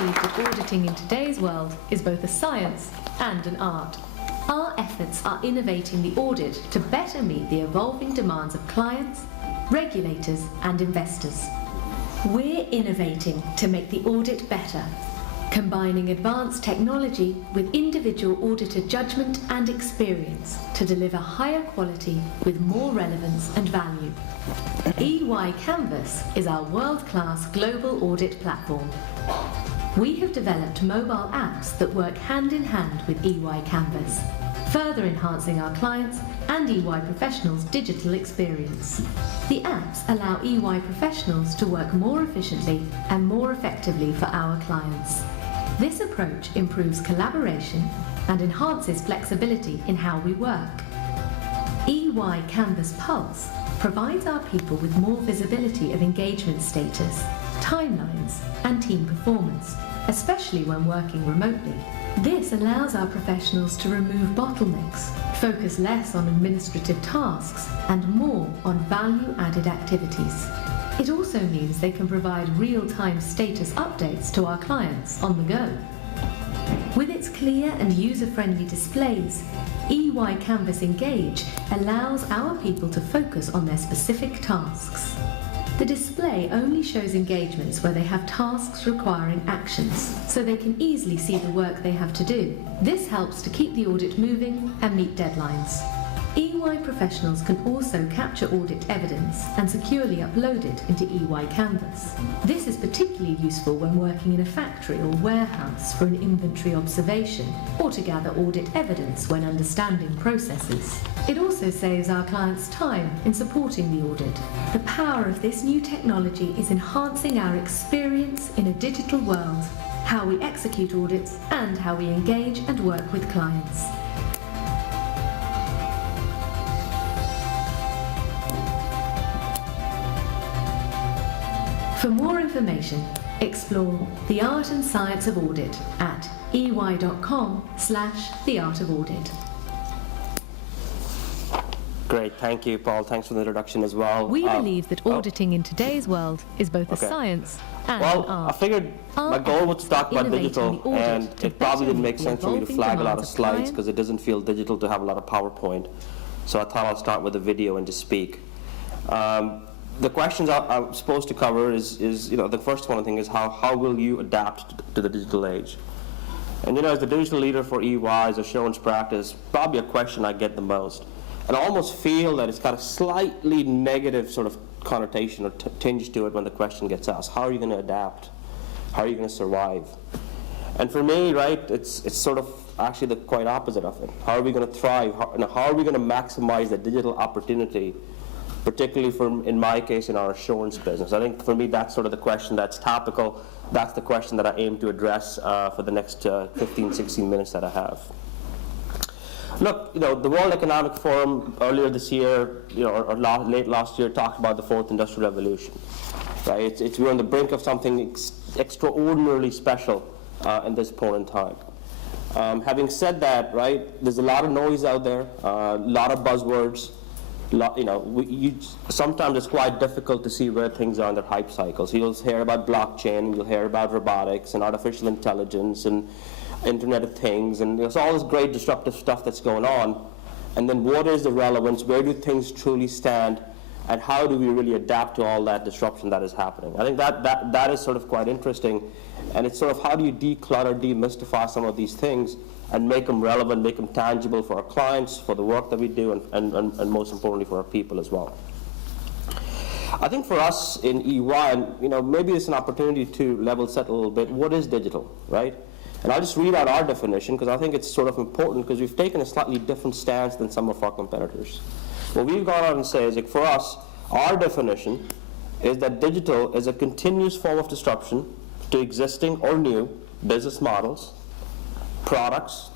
believe that auditing in today's world is both a science and an art. Our efforts are innovating the audit to better meet the evolving demands of clients, regulators, and investors. We're innovating to make the audit better, combining advanced technology with individual auditor judgment and experience to deliver higher quality with more relevance and value. EY Canvas is our world-class global audit platform. We have developed mobile apps that work hand in hand with EY Canvas, further enhancing our clients and EY professionals' digital experience. The apps allow EY professionals to work more efficiently and more effectively for our clients. This approach improves collaboration and enhances flexibility in how we work. EY Canvas Pulse provides our people with more visibility of engagement status, timelines, and team performance, especially when working remotely. This allows our professionals to remove bottlenecks, focus less on administrative tasks, and more on value-added activities. It also means they can provide real-time status updates to our clients on the go. With its clear and user-friendly displays, EY Canvas Engage allows our people to focus on their specific tasks. The display only shows engagements where they have tasks requiring actions, so they can easily see the work they have to do. This helps to keep the audit moving and meet deadlines. EY professionals can also capture audit evidence and securely upload it into EY Canvas. This is particularly useful when working in a factory or warehouse for an inventory observation, or to gather audit evidence when understanding processes. It also saves our clients time in supporting the audit. The power of this new technology is enhancing our experience in a digital world, how we execute audits, and how we engage and work with clients. For more information, explore the art and science of audit at ey.com/theartofaudit. Great, thank you, Paul. Thanks for the introduction as well. We believe that auditing in today's world is both a science and an art. I figured my goal was to talk about digital, and it probably didn't make sense for me to flag a lot of slides because it doesn't feel digital to have a lot of PowerPoint. So I thought I'll start with a video and just speak. The questions I'm supposed to cover is the first one I think is how will you adapt to the digital age? And as the digital leader for EY's assurance practice, probably a question I get the most. And I almost feel that it's got a slightly negative sort of connotation or tinge to it when the question gets asked. How are you going to adapt? How are you going to survive? And for me, right, it's sort of actually the quite opposite of it. How are we going to thrive? How are we going to maximize the digital opportunity, particularly in my case, in our assurance business? I think for me, that's sort of the question that's topical. That's the question that I aim to address for the next 15, 16 minutes that I have. Look, the World Economic Forum earlier this year, or late last year, talked about the fourth industrial revolution. Right? We're on the brink of something extraordinarily special in this point in time. Having said that, right, there's a lot of noise out there, a lot of buzzwords. Sometimes it's quite difficult to see where things are in their hype cycles. You'll hear about blockchain, you'll hear about robotics and artificial intelligence and Internet of Things, and there's all this great disruptive stuff that's going on. And then what is the relevance? Where do things truly stand? And how do we really adapt to all that disruption that is happening? I think that is sort of quite interesting. And it's sort of how do you declutter, demystify some of these things and make them relevant, make them tangible for our clients, for the work that we do, and most importantly for our people as well. I think for us in EY, and maybe it's an opportunity to level set a little bit. What is digital, right? And I'll just read out our definition because I think it's sort of important because we've taken a slightly different stance than some of our competitors. What we've gone out and say is, for us, our definition is that digital is a continuous form of disruption to existing or new business models, products,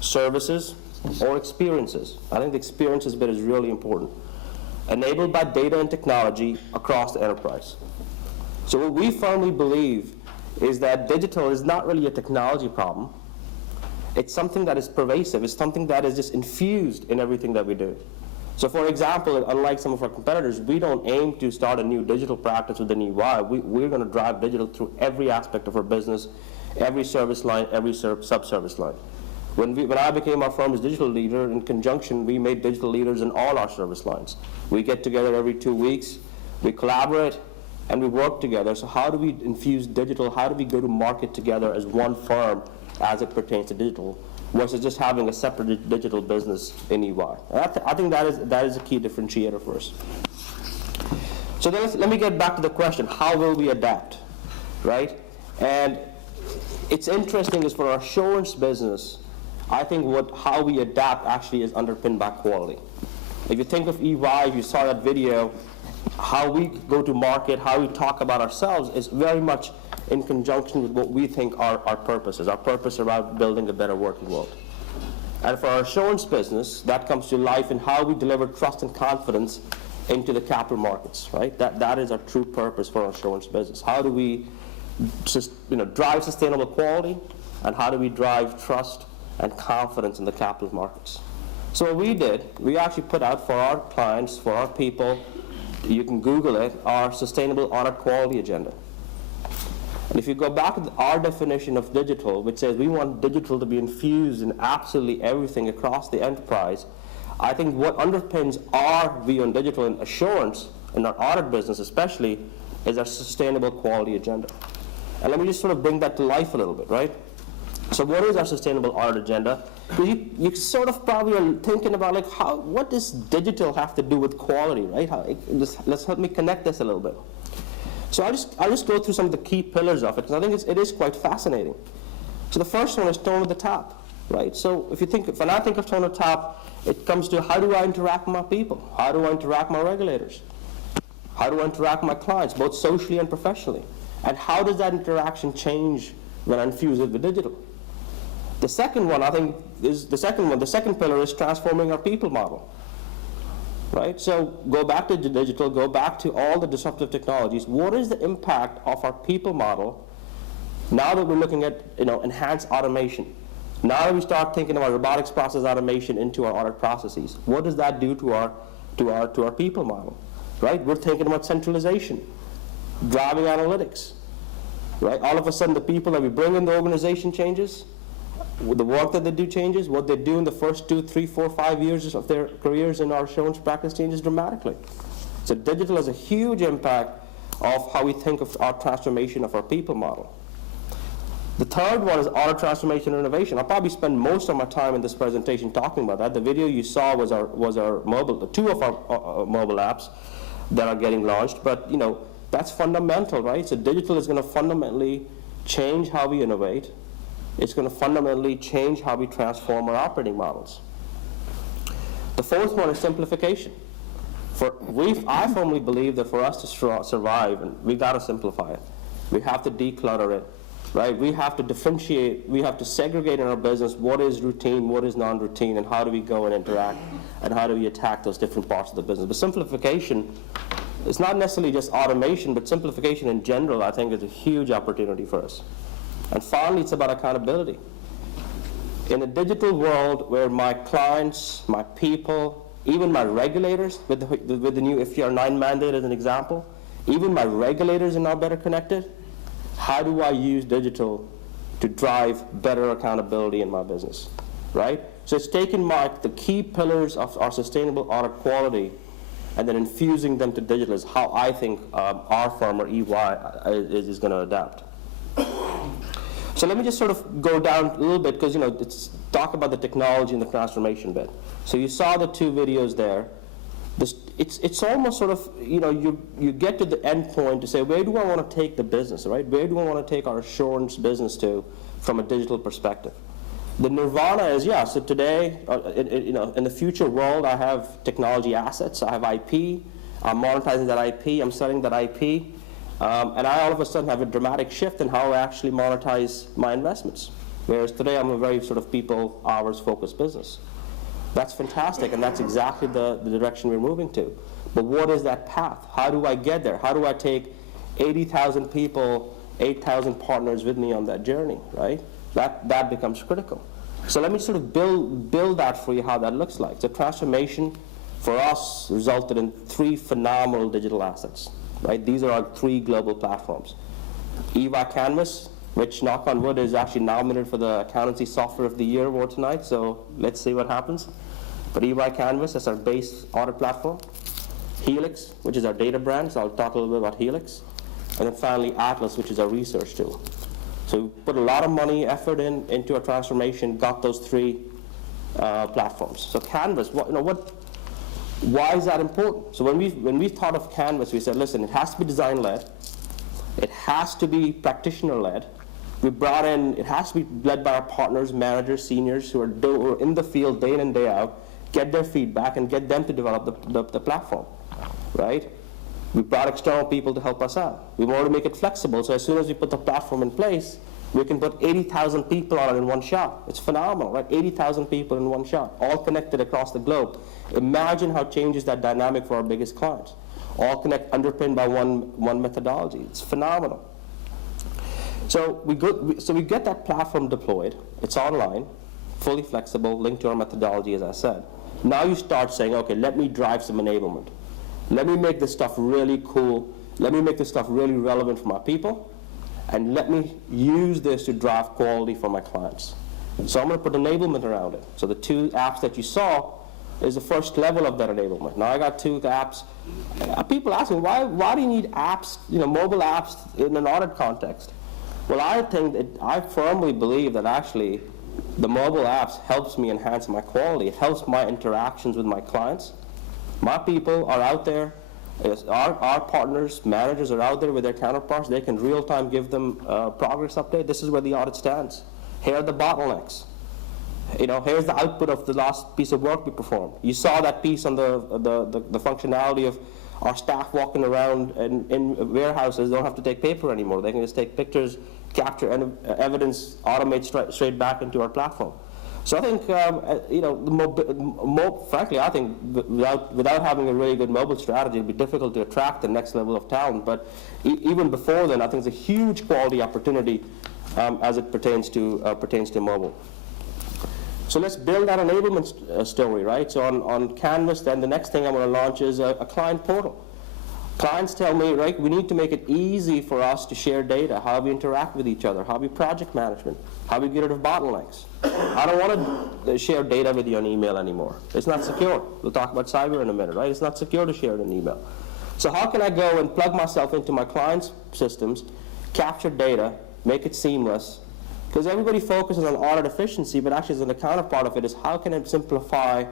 services, or experiences. I think the experiences bit is really important. Enabled by data and technology across the enterprise. So what we firmly believe is that digital is not really a technology problem. It's something that is pervasive. It's something that is just infused in everything that we do. So for example, unlike some of our competitors, we don't aim to start a new digital practice within EY. We're going to drive digital through every aspect of our business every service line, every sub-service line. When I became our firm's digital leader, in conjunction, we made digital leaders in all our service lines. We get together every 2 weeks, we collaborate, and we work together. So how do we infuse digital? How do we go to market together as one firm as it pertains to digital, versus just having a separate digital business in EY? And I think that is a key differentiator for us. So then let me get back to the question, how will we adapt, right? And it's interesting is for our assurance business, I think how we adapt actually is underpinned by quality. If you think of EY, if you saw that video, how we go to market, how we talk about ourselves is very much in conjunction with what we think our purpose is. Our purpose is about building a better working world. And for our assurance business, that comes to life in how we deliver trust and confidence into the capital markets, right? That is our true purpose for our assurance business. How do we drive sustainable quality, and how do we drive trust and confidence in the capital markets? So what we did, we actually put out for our clients, for our people, you can Google it, our sustainable audit quality agenda. And if you go back to our definition of digital, which says we want digital to be infused in absolutely everything across the enterprise, I think what underpins our view on digital and assurance, in our audit business especially, is our sustainable quality agenda. And let me just sort of bring that to life a little bit, right? So what is our sustainable audit agenda? You sort of probably are thinking about like what does digital have to do with quality, right? Let's help me connect this a little bit. So I'll just go through some of the key pillars of it, because I think it is quite fascinating. So the first one is tone of the tap, right? So when I think of tone of the tap, it comes to how do I interact with my people? How do I interact with my regulators? How do I interact with my clients, both socially and professionally? And how does that interaction change when I infuse it with digital? The second one, I think, is the second one. The second pillar is transforming our people model, right? So go back to digital, go back to all the disruptive technologies. What is the impact of our people model now that we're looking at enhanced automation? Now that we start thinking about robotics process automation into our audit processes, what does that do to our people model, right? We're thinking about centralization, driving analytics, right? All of a sudden, the people that we bring in the organization changes, the work that they do changes, what they do in the first 2, 3, 4, 5 years of their careers in our assurance practice changes dramatically. So digital has a huge impact of how we think of our transformation of our people model. The third one is audit transformation and innovation. I'll probably spend most of my time in this presentation talking about that. The video you saw was our mobile, two of our mobile apps that are getting launched, but that's fundamental, right? So digital is going to fundamentally change how we innovate. It's going to fundamentally change how we transform our operating models. The fourth one is simplification. I firmly believe that for us to survive, and we got to simplify it. We have to declutter it, right? We have to differentiate, we have to segregate in our business what is routine, what is non-routine, and how do we go and interact, and how do we attack those different parts of the business. But simplification, it's not necessarily just automation, but simplification in general, I think, is a huge opportunity for us. And finally, it's about accountability. In a digital world where my clients, my people, even my regulators, with the new FTR 9 mandate as an example, even my regulators are now better connected, how do I use digital to drive better accountability in my business, right? So it's taking the key pillars of our sustainable audit quality and then infusing them to digital is how I think our firm, or EY, is going to adapt. So let me just sort of go down a little bit, because it's talk about the technology and the transformation bit. So you saw the two videos there. It's almost sort of, you get to the end point to say, where do I want to take the business, right? Where do I want to take our assurance business to from a digital perspective? The nirvana is, so today, in the future world, I have technology assets, I have IP, I'm monetizing that IP, I'm selling that IP, and I all of a sudden have a dramatic shift in how I actually monetize my investments. Whereas today, I'm a very sort of people hours focused business. That's fantastic, and that's exactly the direction we're moving to. But what is that path? How do I get there? How do I take 80,000 people, 8,000 partners with me on that journey, right? That becomes critical. So let me sort of build that for you, how that looks like. So transformation for us resulted in 3 phenomenal digital assets, right? These are our 3 global platforms. EY Canvas, which, knock on wood, is actually nominated for the Accountancy Software of the Year award tonight, so let's see what happens. But EY Canvas, that's our base audit platform. Helix, which is our data brand, so I'll talk a little bit about Helix. And then finally, Atlas, which is our research tool. So we put a lot of money, effort into our transformation, got those three platforms. So Canvas, why is that important? So when we thought of Canvas, we said, listen, it has to be design-led, it has to be practitioner-led. We brought in, it has to be led by our partners, managers, seniors who are in the field day in and day out, get their feedback and get them to develop the platform, right? We brought external people to help us out. We wanted to make it flexible, so as soon as we put the platform in place, we can put 80,000 people on it in one shot. It's phenomenal, right? 80,000 people in one shot, all connected across the globe. Imagine how it changes that dynamic for our biggest clients. All underpinned by one methodology. It's phenomenal. So we get that platform deployed. It's online, fully flexible, linked to our methodology, as I said. Now you start saying, okay, let me drive some enablement. Let me make this stuff really cool. Let me make this stuff really relevant for my people. And let me use this to drive quality for my clients. So I'm going to put enablement around it. So the two apps that you saw is the first level of that enablement. Now I got two apps. People ask me, why do you need apps, mobile apps in an audit context? Well, I firmly believe that actually the mobile apps helps me enhance my quality. It helps my interactions with my clients. My people are out there. Our partners, managers are out there with their counterparts. They can real-time give them progress update. This is where the audit stands. Here are the bottlenecks. Here's the output of the last piece of work we performed. You saw that piece on the functionality of our staff walking around in warehouses. They don't have to take paper anymore. They can just take pictures, capture evidence, automate straight back into our platform. So I think, frankly, I think without having a really good mobile strategy, it'd be difficult to attract the next level of talent. But even before then, I think it's a huge quality opportunity as it pertains to mobile. So let's build that enablement story, right? So on Canvas, then the next thing I'm going to launch is a client portal. Clients tell me, right, we need to make it easy for us to share data, how we interact with each other, how we project management, how we get rid of bottlenecks. I don't want to share data with you on email anymore. It's not secure. We'll talk about cyber in a minute, right? It's not secure to share it in email. So how can I go and plug myself into my clients' systems, capture data, make it seamless? Because everybody focuses on audit efficiency, but actually the counterpart of it is how can I simplify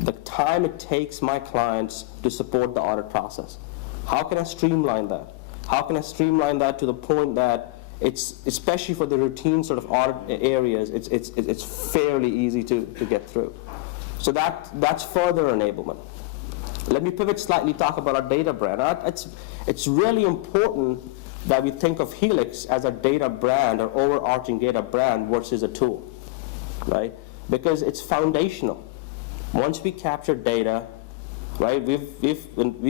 the time it takes my clients to support the audit process? How can I streamline that? How can I streamline that to the point that it's, especially for the routine sort of audit areas, it's fairly easy to get through. So that's further enablement. Let me pivot slightly, talk about our data brand. It's really important that we think of Helix as a data brand or overarching data brand versus a tool, right? Because it's foundational. Once we capture data, right, we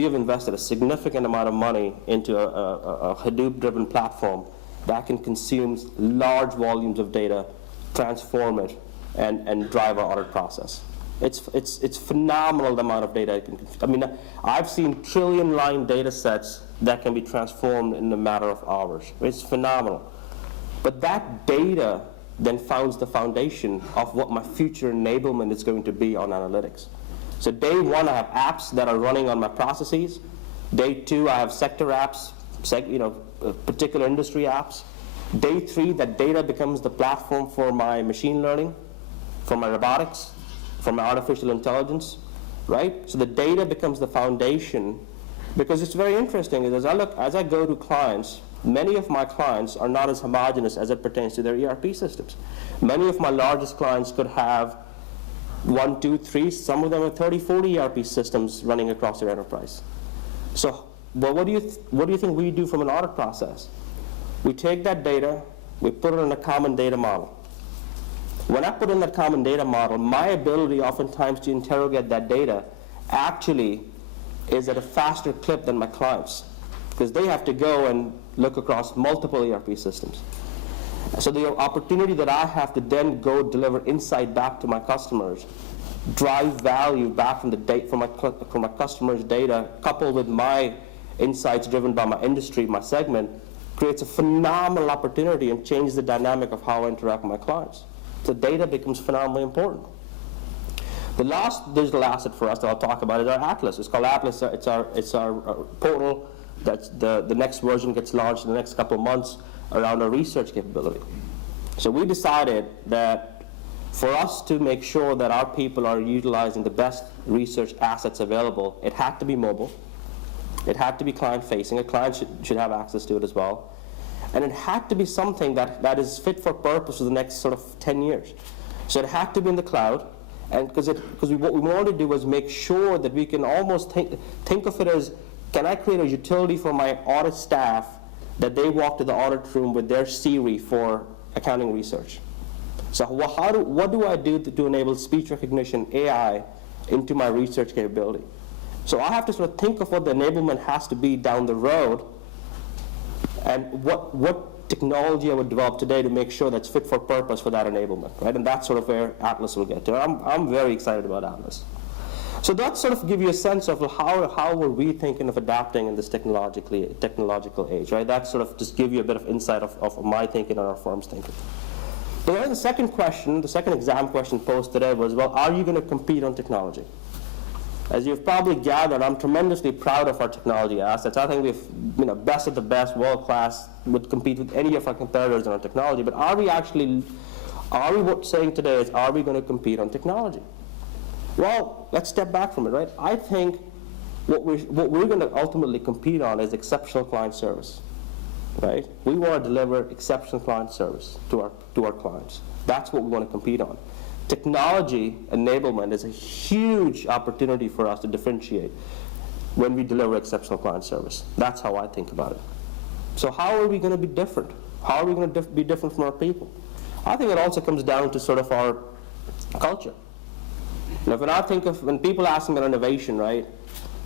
have invested a significant amount of money into a Hadoop-driven platform that can consume large volumes of data, transform it, and drive our audit process. It's phenomenal the amount of data it can. I mean, I've seen trillion-line data sets that can be transformed in a matter of hours. It's phenomenal. But that data then founds the foundation of what my future enablement is going to be on analytics. So day one, I have apps that are running on my processes. Day two, I have sector apps, particular industry apps. Day three, that data becomes the platform for my machine learning, for my robotics, for my artificial intelligence, right? So the data becomes the foundation, because it's very interesting. As I go to clients, many of my clients are not as homogeneous as it pertains to their ERP systems. Many of my largest clients could have 1, 2, 3, some of them have 30, 40 ERP systems running across their enterprise. So, well, what do you think we do from an audit process? We take that data, we put it in a common data model. When I put in that common data model, my ability oftentimes to interrogate that data actually is at a faster clip than my clients, because they have to go and look across multiple ERP systems. So the opportunity that I have to then go deliver insight back to my customers, drive value back from my customers' data, coupled with my insights driven by my industry, my segment, creates a phenomenal opportunity and changes the dynamic of how I interact with my clients. So data becomes phenomenally important. The last digital asset for us that I'll talk about is our Atlas. It's called Atlas. It's our portal. That's the next version gets launched in the next couple of months around our research capability. So we decided that for us to make sure that our people are utilizing the best research assets available, it had to be mobile. It had to be client-facing. A client should have access to it as well. And it had to be something that is fit for purpose for the next sort of 10 years. So it had to be in the cloud. And because what we wanted to do was make sure that we can almost think of it as, can I create a utility for my audit staff that they walk to the audit room with their Siri for accounting research? So what do I do to enable speech recognition, AI, into my research capability? So I have to sort of think of what the enablement has to be down the road, and what technology I would develop today to make sure that's fit for purpose for that enablement, right? And that's sort of where Atlas will get to. I'm very excited about Atlas. So that sort of give you a sense of how were we thinking of adapting in this technological age, right? That sort of just give you a bit of insight of my thinking and our firm's thinking. But then the second question, the second exam question posed today was, well, are you going to compete on technology? As you've probably gathered, I'm tremendously proud of our technology assets. I think we've, best of the best, world class, would compete with any of our competitors in our technology. But are we saying today is, are we going to compete on technology? Well, let's step back from it, right? I think what we're going to ultimately compete on is exceptional client service, right? We want to deliver exceptional client service to our clients. That's what we want to compete on. Technology enablement is a huge opportunity for us to differentiate when we deliver exceptional client service. That's how I think about it. So how are we going to be different? How are we going to be different from our people? I think it also comes down to sort of our culture. Now, when people ask me about innovation, right,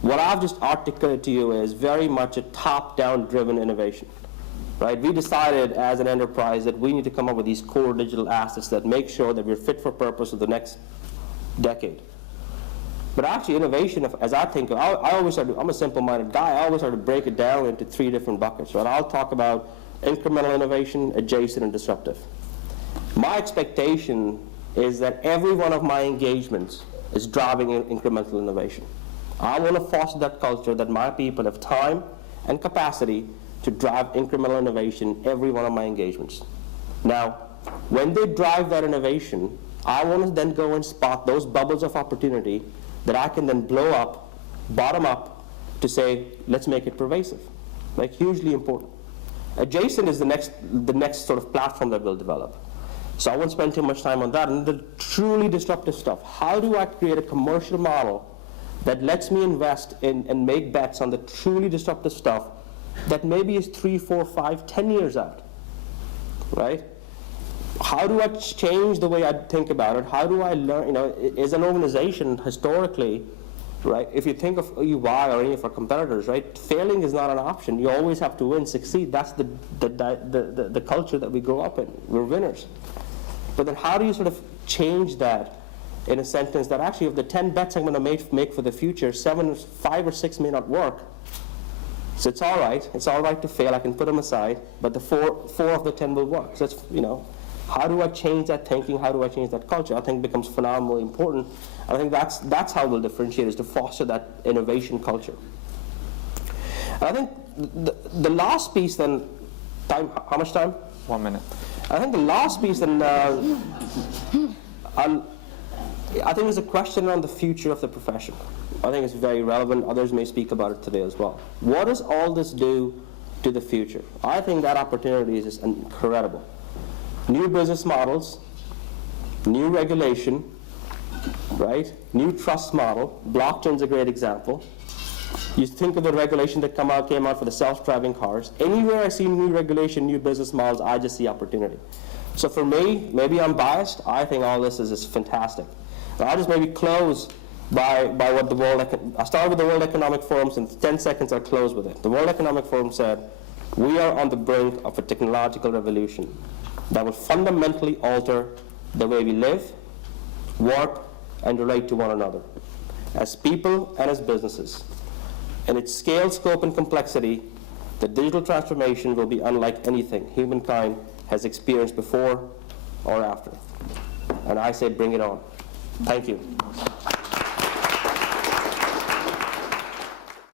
what I've just articulated to you is very much a top-down driven innovation. Right? We decided as an enterprise that we need to come up with these core digital assets that make sure that we're fit for purpose for the next decade. But actually innovation, as I think, I'm a simple-minded guy, I always try to break it down into 3 different buckets. Right? I'll talk about incremental innovation, adjacent, and disruptive. My expectation is that every one of my engagements is driving incremental innovation. I want to foster that culture that my people have time and capacity to drive incremental innovation every one of my engagements. Now, when they drive that innovation, I want to then go and spot those bubbles of opportunity that I can then blow up, bottom up, to say, let's make it pervasive. Like, hugely important. Adjacent is the next sort of platform that we'll develop. So I won't spend too much time on that. And the truly disruptive stuff, how do I create a commercial model that lets me invest in and make bets on the truly disruptive stuff that maybe is 3, 4, 5, 10 years out, right? How do I change the way I think about it? How do I learn, as an organization historically, right, if you think of EY or any of our competitors, right, failing is not an option. You always have to win, succeed. That's the culture that we grow up in. We're winners. But then how do you sort of change that in a sentence that actually of the 10 bets I'm going to make for the future, 5 or 6 may not work. So it's all right to fail, I can put them aside, but the 4 of the 10 will work. So it's, how do I change that thinking, how do I change that culture? I think it becomes phenomenally important. And I think that's how we'll differentiate, is to foster that innovation culture. And I think the last piece then, how much time? 1 minute. I think the last piece then, I think is a question around the future of the profession. I think it's very relevant. Others may speak about it today as well. What does all this do to the future? I think that opportunity is just incredible. New business models, new regulation, right? New trust model. Blockchain's a great example. You think of the regulation that came out for the self-driving cars. Anywhere I see new regulation, new business models, I just see opportunity. So for me, maybe I'm biased, I think all this is fantastic. I'll just maybe close by what I started with the World Economic Forum, so in 10 seconds I'll close with it. The World Economic Forum said, we are on the brink of a technological revolution that will fundamentally alter the way we live, work, and relate to one another, as people and as businesses. And its scale, scope, and complexity The digital transformation will be unlike anything humankind has experienced before or after. And I say bring it on. Thank you.